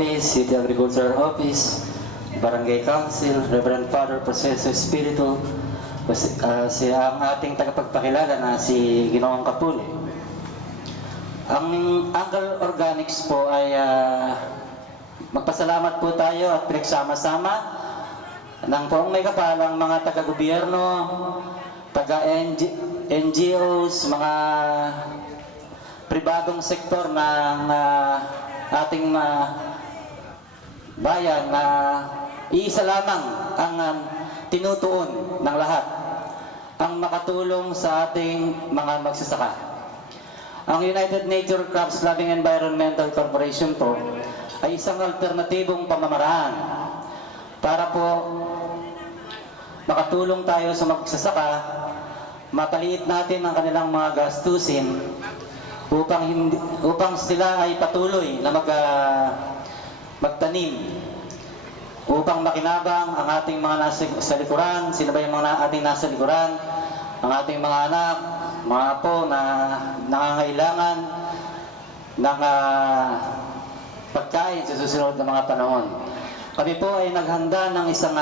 Office, City Agriculture Office, Barangay Council, Reverend Father Proceso Espiritu, ang ating tagapagpakilala na si Ginoong Kapuli. Ang Uncle Organics po ay magpasalamat po tayo at pinagsama-sama ng poong may kapalang mga taga-gobyerno, taga-NGOs, mga pribadong sektor ng ating bayan na iisa lamang ang tinutuon ng lahat, ang makatulong sa ating mga magsasaka. Ang United Nature Crops Loving Environmental Corporation po ay isang alternatibong pamamaraan para po makatulong tayo sa magsasaka, mapaliit natin ang kanilang mga gastusin upang sila ay patuloy na magtanim, upang makinabang ang ating mga nasa likuran, sila ba yung mga ating nasa likuran, ang ating mga anak, mga apo na nangangailangan ng pagkain sa susunod na mga panahon. Kami po ay naghanda ng isang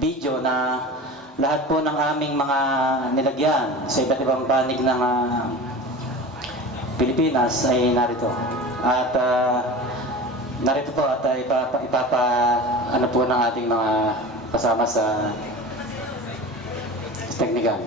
video na lahat po ng aming mga nilagyan sa iba't ibang panig ng Pilipinas ay narito. At narito po at ano po ng ating mga kasama sa teknika.